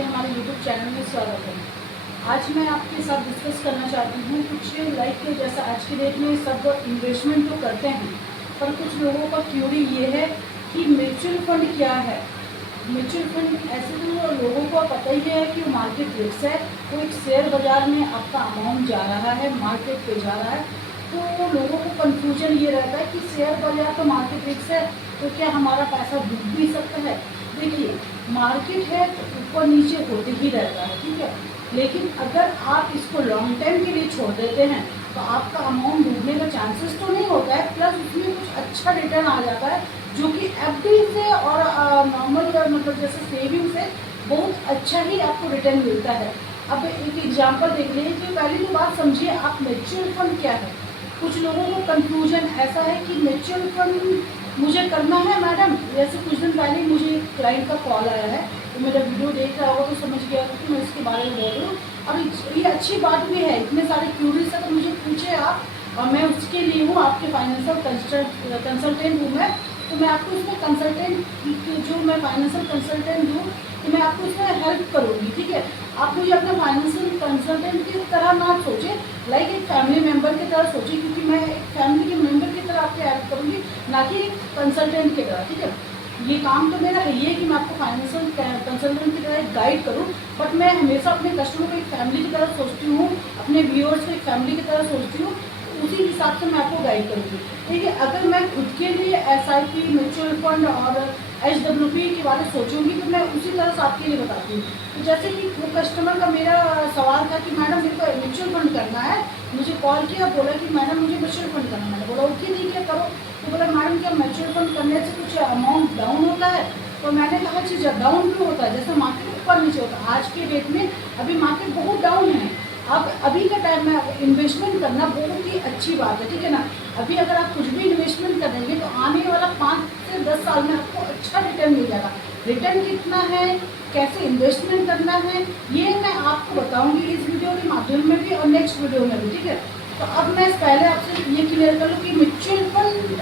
आपके हमारे YouTube channel में स्वागत है। आज मैं आपके साथ डिस्कस करना चाहती हूँ कुछ लाइक जैसा आज की डेट में सब इन्वेस्टमेंट तो करते हैं, पर कुछ लोगों का क्यूरी ये है कि म्यूचुअल फंड क्या है। म्यूचुअल फंड ऐसे तो लोगों को पता ही है कि वो मार्केट रिस्क है, वो एक शेयर बाज़ार में आपका अमाउंट जा रहा है, मार्केट पे जा रहा है। तो लोगों को कंफ्यूजन ये रहता है कि शेयर बाजार तो मार्केट रिस्क है, तो क्या हमारा पैसा डूब भी सकता है। देखिए, मार्केट है तो ऊपर नीचे होते ही रहता है, ठीक है, लेकिन अगर आप इसको लॉन्ग टाइम के लिए छोड़ देते हैं तो आपका अमाउंट डूबने का चांसेस तो नहीं होता है, प्लस उसमें कुछ अच्छा रिटर्न आ जाता है जो कि एफडी से और नॉर्मल मतलब जैसे सेविंग से बहुत अच्छा ही आपको रिटर्न मिलता है। अब एक एग्जांपल देख लीजिए कि पहली तो बात समझिए आप म्यूचुअल फंड क्या है। कुछ लोगों को कंफ्यूजन ऐसा है कि म्यूचुअल फंड मुझे करना है मैडम। जैसे कुछ दिन पहले मुझे एक क्लाइंट का कॉल आया है, तो मेरा वीडियो देख रहा होगा तो समझ गया कि मैं इसके बारे में बोल रही हूँ। और ये अच्छी बात भी है, इतने सारे क्यूरीज है तो मुझे पूछे आप, और मैं उसके लिए हूँ, आपके फाइनेंशियल कंसल्टेंट हूँ मैं। तो मैं आपको इसमें कंसल्टेंट जो मैं फाइनेंशियल कंसल्टेंट हूँ तो मैं आपको इसमें हेल्प करूँगी, ठीक है। आप मुझे अपने फाइनेंशियल कंसल्टेंट की तरह ना सोचें, लाइक एक फैमिली मेम्बर की तरह सोचें, क्योंकि मैं एक फैमिली के मेम्बर की तरह आपकी हेल्प करूँगी, ना कि एक कंसल्टेंट की तरह, ठीक है। ये काम तो मेरा है ये कि मैं आपको फाइनेंशियल कंसल्टेंट की तरह एक गाइड करूँ, बट मैं हमेशा अपने कस्टमर को एक फैमिली की तरह सोचती हूँ, अपने व्यूअर्स को एक फैमिली की तरह सोचती हूँ, उसी हिसाब से मैं आपको गाइड करूँगी, ठीक है। अगर मैं खुद के लिए एसआईपी, म्यूचुअल फंड और एचडब्ल्यूपी के बारे में सोचूंगी तो मैं उसी तरह से आपके लिए बताती हूँ। तो जैसे कि वो कस्टमर का मेरा सवाल था कि मैडम मेरे को म्यूचुअल फंड करना है, मुझे कॉल किया, बोला कि मैडम मुझे म्यूचुअल फंड करना है। मैंने बोला ओके ठीक है करो। तो बोला मैडम क्या म्यूचुअल फंड करने से कुछ अमाउंट डाउन होता है? तो मैंने कहा चीज़ डाउन क्यों होता है, जैसे मार्केट ऊपर नीचे होता है। आज के डेट में अभी मार्केट बहुत डाउन है, अब अभी के टाइम में इन्वेस्टमेंट करना बहुत ही अच्छी बात है, ठीक है ना। अभी अगर आप कुछ भी इन्वेस्टमेंट करेंगे तो आने वाला 5 से 10 साल में आपको अच्छा रिटर्न मिल जाएगा। रिटर्न कितना है, कैसे इन्वेस्टमेंट करना है, ये मैं आपको बताऊंगी इस वीडियो के माध्यम में भी और नेक्स्ट वीडियो में भी, ठीक है। तो अब मैं पहले आपसे ये क्लियर कर लूँ कि म्यूचुअल फंड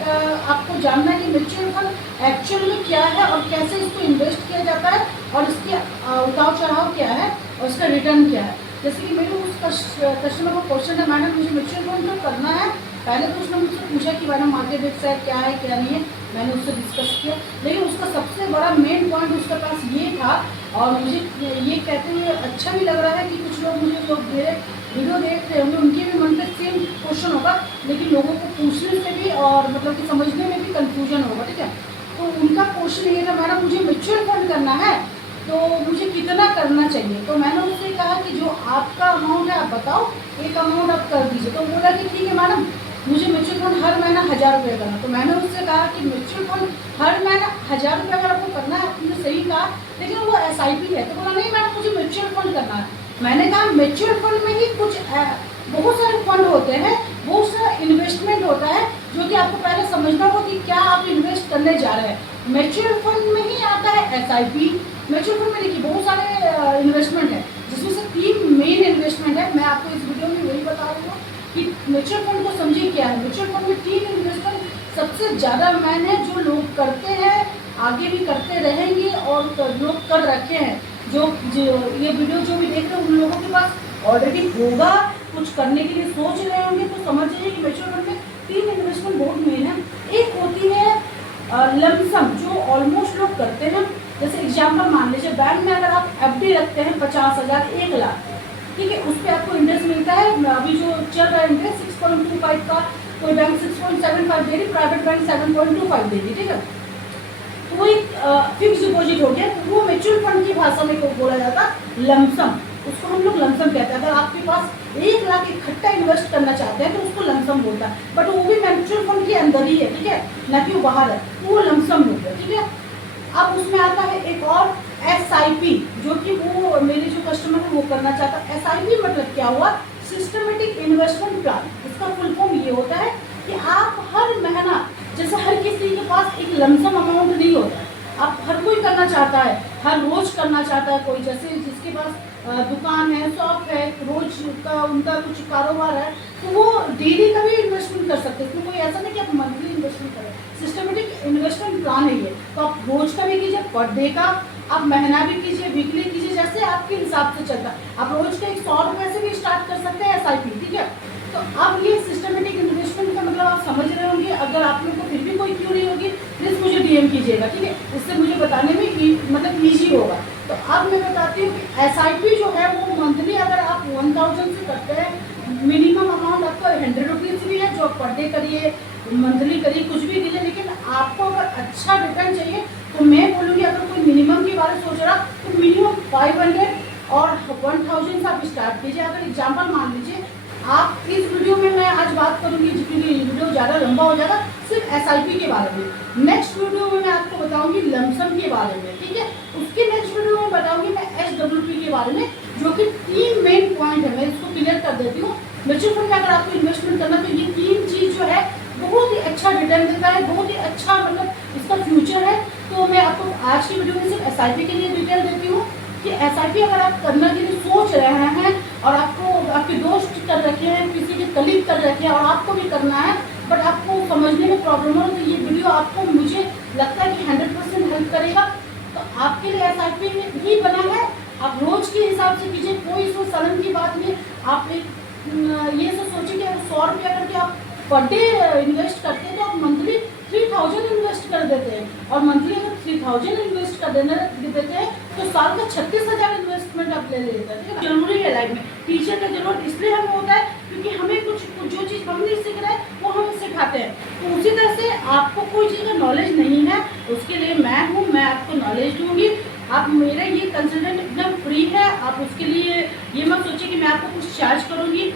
आपको जानना है कि म्यूचुअल फंड एक्चुअल में क्या है और कैसे इसको इन्वेस्ट किया जाता है और इसके उतार चढ़ाव क्या है और इसका रिटर्न क्या है। जैसे कि मेरे उस कस्टमर का क्वेश्चन है, मैडम मुझे म्यूचुअल फंड तो करना है। पहले तो उसने मुझसे पूछा कि मैडम मार्केट रिस्क है क्या नहीं है, मैंने उससे डिस्कस किया, लेकिन उसका सबसे बड़ा मेन पॉइंट उसके पास ये था, और मुझे ये कहते हुए अच्छा भी लग रहा है कि कुछ लोग मुझे जो मेरे वीडियो देख रहे होंगे उनके भी मन पे सेम क्वेश्चन होगा, लेकिन लोगों को पूछने से भी और मतलब कि समझने में भी कन्फ्यूजन होगा, ठीक है। तो उनका क्वेश्चन ये था, मैडम मुझे म्यूचुअल फंड करना है तो मुझे कितना करना चाहिए। तो मैंने उससे कहा कि जो आपका अमाउंट है आप बताओ, एक अमाउंट आप कर दीजिए। तो बोला कि ठीक है मैडम मुझे म्यूचुअल फंड हर महीना 1000 रुपये करना। तो मैंने उससे कहा कि म्यूचुअल फंड हर महीना 1000 रुपये अगर आपको करना है, आपने सही कहा, लेकिन वो एसआईपी है। तो बोला नहीं मैडम मुझे म्यूचुअल फंड करना है। मैंने कहा म्यूचुअल फंड में ही कुछ बहुत सारे फंड होते हैं, बहुत सारा इन्वेस्टमेंट होता है, जो कि आपको पहले समझना होगा कि क्या आप इन्वेस्ट करने जा रहे हैं। म्यूचुअल फंड में ही आता है एसआईपी। म्यूचुअल फंड में देखिए बहुत सारे इन्वेस्टमेंट है, जिसमें से 3 मेन इन्वेस्टमेंट है। मैं आपको इस वीडियो में वही बता रही हूँ कि म्यूचुअल फंड को समझिए क्या है। म्यूचुअल फंड में 3 इन्वेस्टमेंट सबसे ज़्यादा मैन है, जो लोग करते हैं, आगे भी करते रहेंगे और लोग कर रखे हैं। जो ये वीडियो जो भी देख रहे हैं उन लोगों के पास ऑलरेडी होगा, कुछ करने के लिए सोच रहे होंगे, तो समझ लीजिए कि म्यूचुअल फंड में 3 इन्वेस्टमेंट बहुत मेन है। एक होती है लमसम, जो ऑलमोस्ट लोग करते हैं। जैसे एग्जाम्पल मान लीजिए बैंक में अगर आप एफडी रखते हैं 50,000, 1 लाख, ठीक है, उस पर आपको इंटरेस्ट मिलता है। अभी जो चल रहा है इंटरेस्ट 6.25 का, कोई बैंक 6.75 दे रही, प्राइवेट बैंक 7.25 देगी, ठीक है। तो वो एक फिक्स डिपॉजिट हो गया। वो म्यूचुअल फंड की भाषा में बोला जाता है लमसम, उसको हम लोग लमसम कहते हैं। अगर आपके पास 1 लाख इकट्ठा इन्वेस्ट करना चाहते हैं तो उसको लमसम बोलता है, बट वो भी म्यूचुअल फंड के अंदर ही है, ठीक है, ना कि वो बाहर है, तो वो लमसम हो गया, ठीक है। अब उसमें आता है एक और एसआईपी, जो कि वो मेरे जो कस्टमर है वो करना चाहता है। एसआईपी मतलब क्या हुआ, सिस्टमेटिक इन्वेस्टमेंट प्लान। इसका फुल फॉर्म ये होता है कि आप हर महीना, जैसे हर किसी के पास एक लमसम अमाउंट नहीं होता है, आप हर कोई करना चाहता है, हर रोज करना चाहता है। कोई जैसे जिसके पास दुकान है, शॉप है, रोज का उनका कुछ कारोबार है, तो वो डेली का भी इन्वेस्टमेंट कर सकते हैं। इसमें कोई ऐसा नहीं कि आप मंथली इन्वेस्टमेंट करें, सिस्टमेटिक इन्वेस्टमेंट प्लान है ये। तो आप रोज का भी कीजिए, पर डे का, आप महीना भी कीजिए, वीकली कीजिए, जैसे आपके हिसाब से चलता है। आप रोज के 100 रुपए से भी स्टार्ट कर सकते हैं SIP, ठीक है। तो अब ये सिस्टमेटिक इन्वेस्टमेंट का मतलब आप समझ रहे होंगे। अगर आप लोग को फिर भी कोई क्यूरी होगी प्लीज़ मुझे DM कीजिएगा, ठीक है। इससे मुझे बताने में मतलब ईजी होगा। तो अब मैं बताती हूँ कि SIP जो है वो मंथली अगर आप 1000 से करते हैं, मिनिमम अमाउंट आपका 100 रुपीज़ भी है, जो आप पर डे करिए, मंथली करिए, कुछ भी कीजिए, लेकिन आपको अगर अच्छा रिटर्न चाहिए तो मैं बोलूँगी अगर कोई मिनिमम के बारे में सोच रहा तो मिनिमम 500 और 1000 से आप स्टार्ट कीजिए। अगर एग्जाम्पल मान लीजिए आप इस वीडियो में मैं आज बात करूंगी, क्योंकि वीडियो ज़्यादा लंबा हो जाएगा, सिर्फ SIP के बारे में। नेक्स्ट वीडियो में मैं आपको बताऊंगी लमसम के बारे में, ठीक है। उसके नेक्स्ट वीडियो में बताऊंगी मैं SWP के बारे में, जो कि 3 मेन पॉइंट है। मैं इसको क्लियर कर देती हूँ। म्यूचुअल फंड में अगर आपको इन्वेस्टमेंट करना तो ये 3 चीज़ जो है बहुत ही अच्छा रिटर्न देता है, बहुत ही अच्छा मतलब इसका फ्यूचर है। तो मैं आपको आज की वीडियो में सिर्फ SIP के लिए डिटेल देती हूँ कि SIP अगर आप करने के लिए सोच रहे हैं और आपको आपके दोस्त कर रखे हैं, किसी के कलीग कर रखे हैं और आपको भी करना है, बट आपको समझने में प्रॉब्लम हो, तो ये वीडियो आपको मुझे लगता है कि 100% हेल्प करेगा। तो आपके लिए SIP ही बना है। आप रोज के हिसाब से कीजिए, कोई इसमें शर्म की बात नहीं। आप ये सब सोचिए कि 100 रुपया करके आप पर डे इन्वेस्ट करते हैं तो आप मंथली 3000 इन्वेस्ट कर देते हैं, और मंथली अगर 3000 इन्वेस्ट कर देते हैं तो साल का 36,000 इन्वेस्टमेंट आप ले लेते हैं, ठीक है। जरूरी है लाइफ में टीचर का जरूरत इसलिए हमें होता है क्योंकि हमें कुछ जो चीज़ हम नहीं सीख रहे हैं वो हमें सिखाते हैं। तो उसी तरह से आपको कोई चीज़ का नॉलेज नहीं है, उसके लिए मैं हूँ, मैं आपको नॉलेज दूँगी। आप मेरा ये कंसल्टेंट एकदम फ्री है। आप उसके लिए ये मत सोचिए कि मैं आपको कुछ चार्ज करूँगी।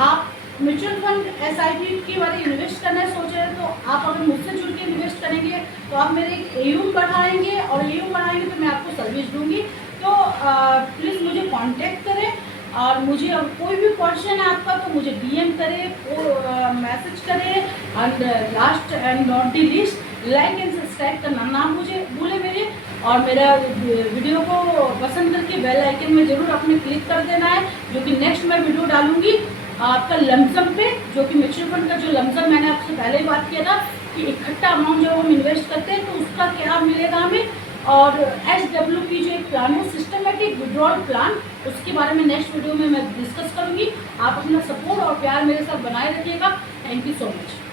आप म्यूचुअल फंड SIP के बारे में इन्वेस्ट करना सोच रहे हैं तो आप अगर मुझसे जुड़ के इन्वेस्ट करेंगे तो आप मेरे AUM बढ़ाएंगे, और AUM बढ़ाएंगे तो मैं आपको सर्विस दूंगी। तो प्लीज़ मुझे कांटेक्ट करें, और मुझे अब कोई भी क्वेश्चन है आपका तो मुझे DM करें, मैसेज करें। And last and not the least, like and subscribe करना ना मुझे भूले मेरे, और मेरा वीडियो को पसंद करके बेल आइकन में ज़रूर अपने क्लिक कर देना है, जो कि नेक्स्ट मैं वीडियो डालूंगी आपका लमसम पे, जो कि म्यूचुअल फंड का जो लमसम मैंने आपसे पहले ही बात किया था कि इकट्ठा अमाउंट जब हम इन्वेस्ट करते हैं तो उसका क्या मिलेगा हमें, और SWP जो एक प्लान है, सिस्टमेटिक विड्रॉल प्लान, उसके बारे में नेक्स्ट वीडियो में मैं डिस्कस करूंगी। आप अपना सपोर्ट और प्यार मेरे साथ बनाए रखिएगा। Thank you so much.